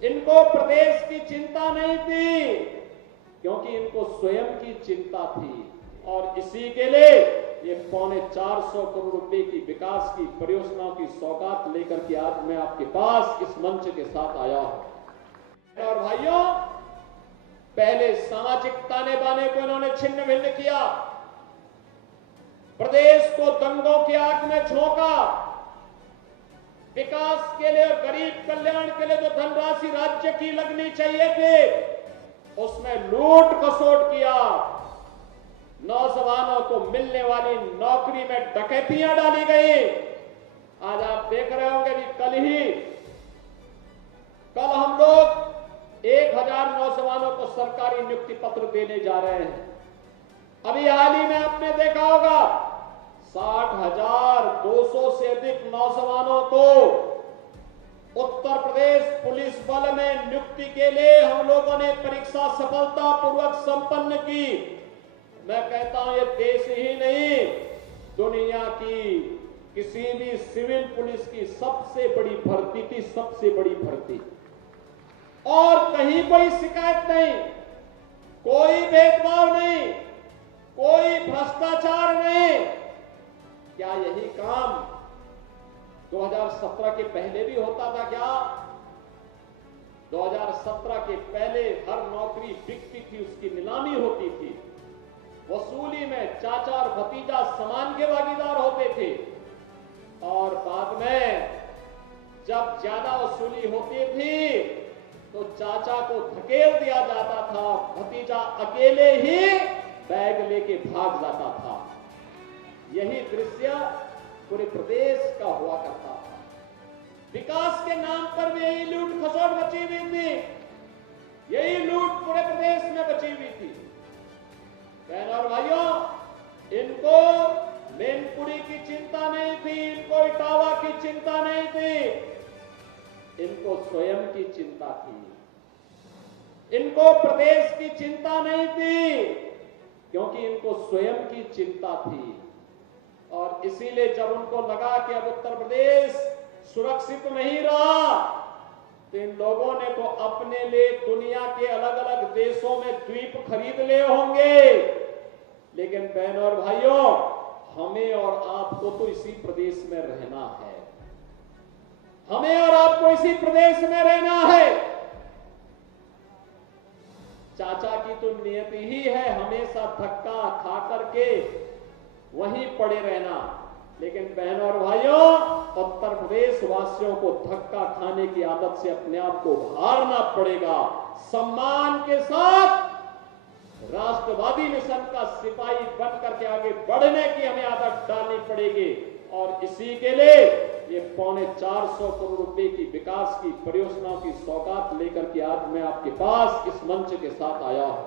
इनको प्रदेश की चिंता नहीं थी, क्योंकि इनको स्वयं की चिंता थी। और इसी के लिए ये 450 करोड़ रुपए की विकास की परियोजनाओं की सौगात लेकर के आज मैं आपके पास इस मंच के साथ आया हूं। और भाइयों, पहले सामाजिक ताने बाने को इन्होंने छिन्न भिन्न किया, प्रदेश को दंगों की आग में झोंका, विकास के लिए और गरीब कल्याण के लिए जो धनराशि राज्य की लगनी चाहिए थी उसमें लूट खसोट किया, नौजवानों को मिलने वाली नौकरी में डकैतियां डाली गई। आज आप देख रहे होंगे कि कल हम लोग 1000 नौजवानों को सरकारी नियुक्ति पत्र देने जा रहे हैं। अभी हाल ही में आपने देखा होगा 60,200 से अधिक नौजवानों को उत्तर प्रदेश पुलिस बल में नियुक्ति के लिए हम लोगों ने परीक्षा सफलतापूर्वक संपन्न की। मैं कहता हूं ये देश ही नहीं, दुनिया की किसी भी सिविल पुलिस की सबसे बड़ी भर्ती थी, सबसे बड़ी भर्ती। और कहीं कोई शिकायत नहीं, कोई भेदभाव नहीं, कोई भ्रष्टाचार नहीं। क्या यही काम 2017 के पहले भी होता था क्या? 2017 के पहले हर नौकरी बिकती थी, उसकी नीलामी होती थी, वसूली में चाचा और भतीजा समान के भागीदार होते थे, और बाद में जब ज्यादा वसूली होती थी तो चाचा को धकेल दिया जाता था, भतीजा अकेले ही बैग लेके भाग जाता था। यही दृश्य पूरे प्रदेश का हुआ करता था। विकास के नाम पर भी यही लूट खसोट बची हुई थी, यही लूट पूरे प्रदेश में बची हुई थी। बहनों और भाइयों, इनको मैनपुरी की चिंता नहीं थी, इनको इटावा की चिंता नहीं थी, इनको स्वयं की चिंता थी। इनको प्रदेश की चिंता नहीं थी, क्योंकि इनको स्वयं की चिंता थी। और इसीलिए जब उनको लगा कि अब उत्तर प्रदेश सुरक्षित नहीं रहा, तो इन लोगों ने तो अपने लिए दुनिया के अलग अलग देशों में द्वीप खरीद लिए होंगे, लेकिन बहनों और भाइयों, हमें और आपको तो इसी प्रदेश में रहना है। हमें और आपको इसी प्रदेश में रहना है। चाचा की तो नियति ही है हमेशा धक्का खा करके वहीं पड़े रहना, लेकिन बहनों और भाइयों, उत्तर प्रदेश वासियों को धक्का खाने की आदत से अपने आप को उभारना पड़ेगा। सम्मान के साथ राष्ट्रवादी मिशन का सिपाही बन करके आगे बढ़ने की हमें आदत डालनी पड़ेगी। और इसी के लिए ये 450 करोड़ रुपए की विकास की परियोजनाओं की सौगात लेकर के आज मैं आपके पास इस मंच के साथ आया हूं।